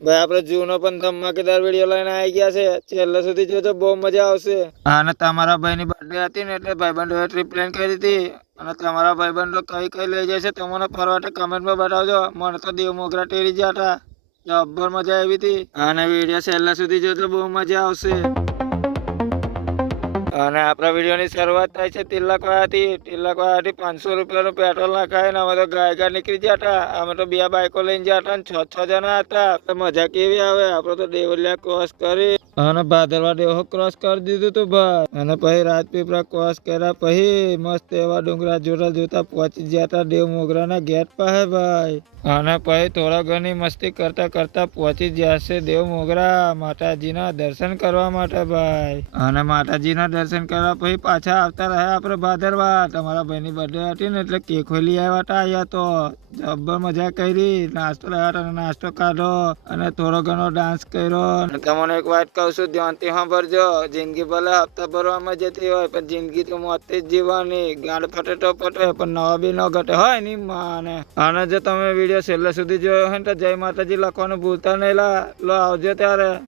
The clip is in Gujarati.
ભાઈ આપણે જૂનો પણ ધમાકેદાર વિડીયો લઈને આવી ગયા છે, છેલ્લે સુધી જોજો, બહુ મજા આવશે. અને તમારા ભાઈની બર્થડે હતી ને એટલે ભાઈબંધોએ ટ્રીપ પ્લાન કરી હતી અને તમારા ભાઈબંધો કઈ કઈ લઈ જાય છે તમને ફરવા કમેન્ટમાં બતાવજો. મને તો દેવ મોગરા ટેરી ગયા હતા, જબ્બર મજા આવી હતી. અને વિડીયો છેલ્લે સુધી જોજો, બહુ મજા આવશે. અને આપણા વિડીયોની શરૂઆત થાય છે તિલકવાયાથી. તિલકવાયાથી 500 રૂપિયાનું પેટ્રોલ નાખાય અમે તો ગાયકા નીકળી ગયા હતા. અમે તો 2 બાઈકો લઈને ગયા હતા અને 6 જણા હતા. મજા કેવી આવે. આપણે તો દેવલિયા ક્રોસ કરી અને ભાદરવા દેવો ક્રોસ કરી દીધું તું ભાઈ. અને પછી રાજપીપળા ક્રોસ કર્યા પછી મસ્ત એવા ડુંગરા જોતા જોતા પહોંચી ગયા હતા દેવ મોગરાના ગેટ પાસે ભાઈ. અને પછી થોડા ઘણી મસ્તી કરતા કરતા પહોંચી ગયા છે દેવ મોગરા માતાજીના દર્શન કરવા માટે ભાઈ. અને માતાજીના દર્શન કરવા પછી પાછા આવતા રહ્યા આપણે ભાદરવા. તમારા ભાઈની બર્થડે હતી ને એટલે કેક લઈ આવ્યા હતા. અહીંયા તો જબ્બર મજા કરી, નાસ્તો લાવ્યા હતા, નાસ્તો કાઢો અને થોડો ઘણો ડાન્સ કર્યો. તમને એક વાત કહું છું, ધ્યાનથી સાંભળજો. જિંદગી ભલે હપ્તા ભરવામાં જતી હોય પણ જિંદગી તો મોતથી જ જીવવાની. ગાંડ ફટે તો ફટે પણ નવા બી ન ઘટે હોય ની માને. અને જો તમે વિડીયો છેલ્લે સુધી જોયો હોય તો જય માતાજી લખવાનું ભૂલતા નહીં. લો આવજો ત્યારે.